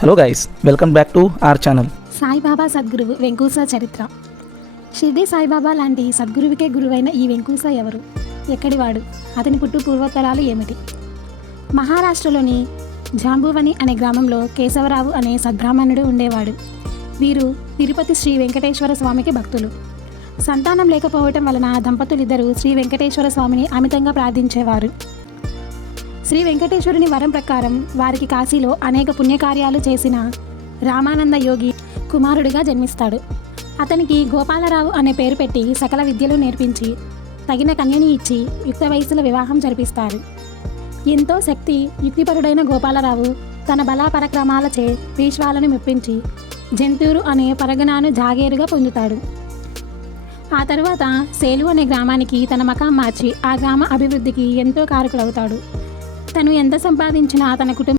Hello guys, welcome back to our channel. Saibaba సద్గురువు వెంకూస చరిత్ర. షిర్డీ సాయిబాబా లాంటి సద్గురువుకే గురువైన ఈ వెంకూస ఎవరు? ఎక్కడివాడు? అతని పుట్టు పూర్వోత్తరాలు ఏమిటి? మహారాష్ట్రలోని జాంబువని అనే గ్రామంలో కేశవరావు అనే సద్బ్రాహ్మణుడు ఉండేవాడు. వీరు తిరుపతి శ్రీ వెంకటేశ్వర స్వామికి భక్తులు. సంతానం లేకపోవటం వలన దంపతులిద్దరూ శ్రీ వెంకటేశ్వర స్వామిని అమితంగా ప్రార్థించేవారు. శ్రీ వెంకటేశ్వరుని వరం ప్రకారం వారికి కాశీలో అనేక పుణ్యకార్యాలు చేసిన రామానంద యోగి కుమారుడిగా జన్మిస్తాడు. అతనికి గోపాలరావు అనే పేరు పెట్టి సకల విద్యలు నేర్పించి తగిన కన్యని ఇచ్చి యుక్త వయసులో వివాహం జరిపిస్తారు. ఎంతో శక్తి యుక్తిపరుడైన గోపాలరావు తన బలా పరక్రమాలచే పీష్వాలను మెప్పించి జంతూరు అనే పరగణాను జాగేరుగా పొందుతాడు. ఆ తర్వాత సేలు అనే గ్రామానికి తన మకాం మార్చి ఆ గ్రామ అభివృద్ధికి ఎంతో కారకుడవుతాడు. తను ఎంత సంపాదించినా తన కుటుంబం